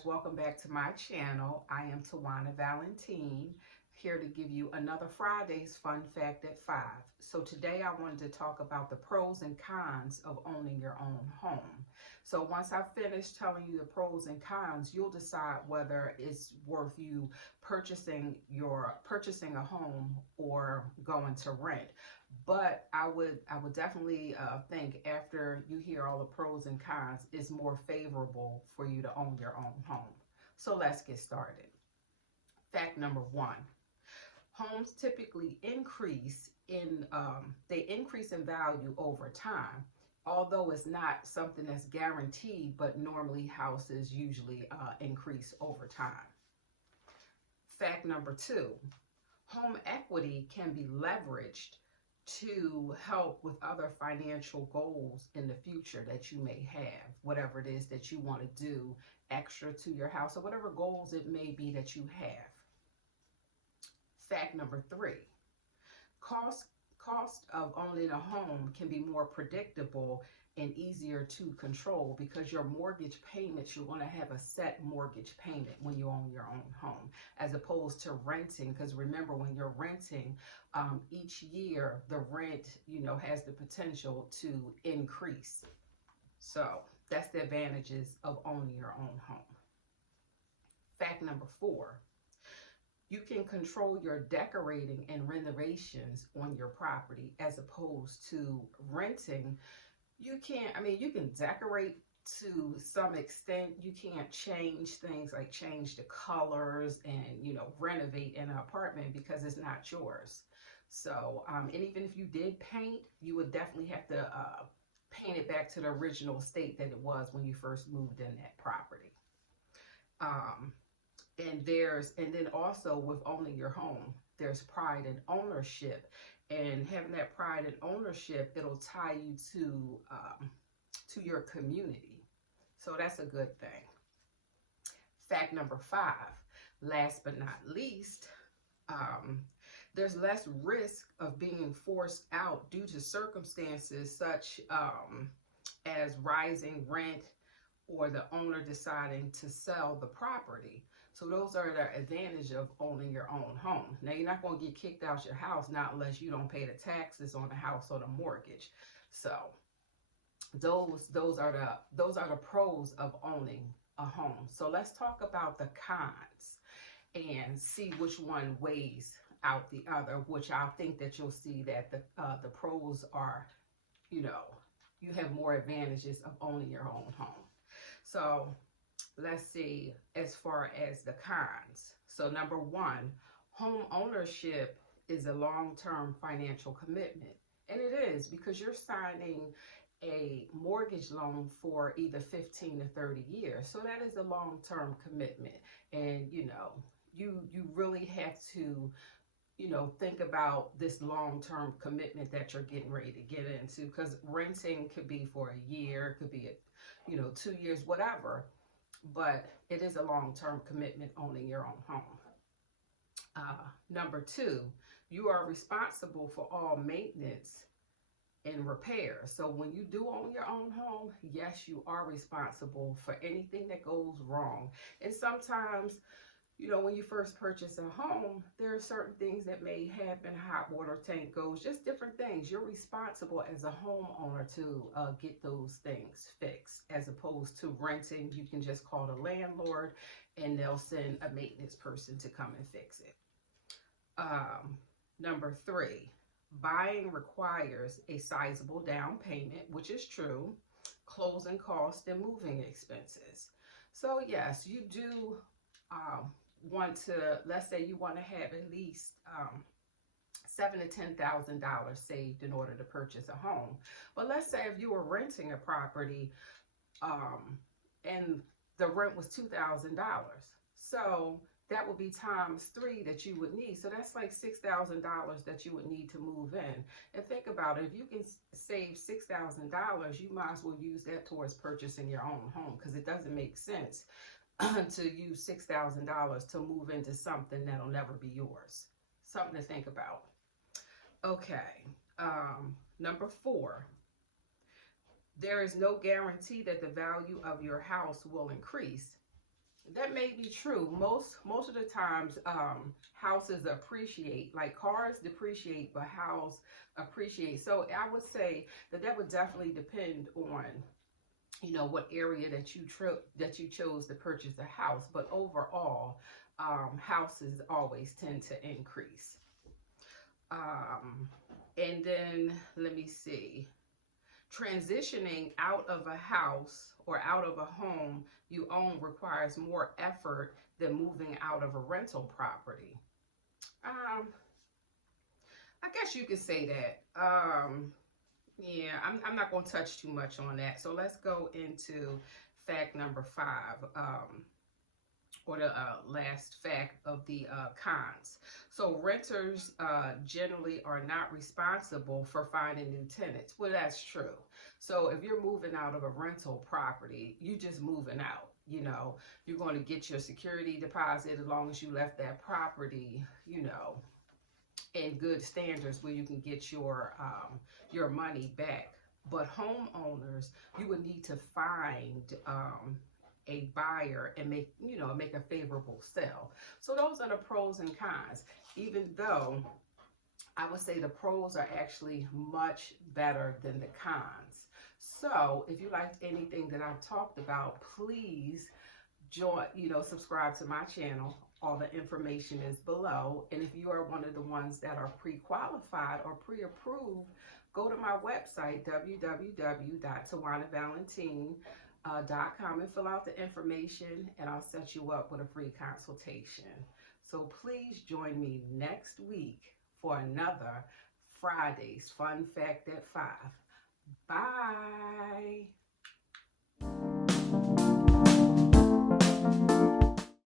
guys, welcome back to my channel. I am Tawana.valentin, here to give you another Friday's Fun Fact at 5. So today I wanted to talk about the pros and cons of owning your own home. So once I finish telling you the pros and cons, you'll decide whether it's worth you purchasing a home or going to rent. But I would definitely think after you hear all the pros and cons, it's more favorable for you to own your own home. So let's get started. Fact number one: homes typically increase in value over time, although it's not something that's guaranteed. But normally houses usually increase over time. Fact number two: home equity can be leveraged to help with other financial goals in the future that you may have, whatever it is that you want to do extra to your house or whatever goals it may be that you have. Fact number three: cost of owning a home can be more predictable and easier to control because your mortgage payments, you're going to have a set mortgage payment when you own your own home, as opposed to renting. Because remember, when you're renting, each year the rent, has the potential to increase. So that's the advantages of owning your own home. Fact number four: you can control your decorating and renovations on your property, as opposed to renting. You can decorate to some extent. You can't change things like change the colors and, renovate an apartment because it's not yours. So, and even if you did paint, you would definitely have to paint it back to the original state that it was when you first moved in that property. And then also with owning your home, there's pride in ownership, and having that pride in ownership, it'll tie you to your community. So that's a good thing. Fact number five, last but not least, there's less risk of being forced out due to circumstances such as rising rent or the owner deciding to sell the property. So those are the advantage of owning your own home. Now, you're not going to get kicked out your house, not unless you don't pay the taxes on the house or the mortgage. So those are the pros of owning a home. So let's talk about the cons and see which one weighs out the other, which I think that you'll see that the pros are, you have more advantages of owning your own home. So let's see, as far as the cons. So number one, home ownership is a long-term financial commitment. And it is, because you're signing a mortgage loan for either 15 to 30 years. So that is a long-term commitment. And, you really have to, think about this long-term commitment that you're getting ready to get into, because renting could be for a year, could be, 2 years, whatever. But it is a long-term commitment owning your own home. Number two, you are responsible for all maintenance and repair. So when you do own your own home, yes, you are responsible for anything that goes wrong. And sometimes, when you first purchase a home, there are certain things that may happen. Hot water tank goes, just different things. You're responsible as a homeowner to get those things fixed, as opposed to renting. You can just call the landlord and they'll send a maintenance person to come and fix it. Number three, buying requires a sizable down payment, which is true, closing costs and moving expenses. So yes, you do want to, let's say you want to have at least $7,000 to $10,000 saved in order to purchase a home. But let's say if you were renting a property and the rent was $2,000, so that would be times 3 that you would need. So that's like $6,000 that you would need to move in. And think about it, if you can save $6,000, you might as well use that towards purchasing your own home, because it doesn't make sense to use $6,000 to move into something that'll never be yours. Something to think about. Okay, number four, there is no guarantee that the value of your house will increase. That may be true. Most of the times, houses appreciate, like cars depreciate, but house appreciate. So I would say that that would definitely depend on, you know, what area that you chose to purchase a house. But overall, houses always tend to increase. Um, and then let me see. Transitioning out of a house or out of a home you own requires more effort than moving out of a rental property. Um, I guess you could say that. Yeah, I'm not going to touch too much on that. So let's go into fact number 5. Or the last fact of the cons. So renters generally are not responsible for finding new tenants. Well, that's true. So if you're moving out of a rental property, you just moving out. You know, you're going to get your security deposit as long as you left that property, you know, in good standards where you can get your money back. But homeowners, you would need to find a buyer and make a favorable sale. So those are the pros and cons. Even though I would say the pros are actually much better than the cons. So if you liked anything that I've talked about, please subscribe to my channel. All the information is below. And if you are one of the ones that are pre-qualified or pre-approved, go to my website, www.tawana.valentin.com, and fill out the information, and I'll set you up with a free consultation. So please join me next week for another Friday's Fun Fact at 5. Bye.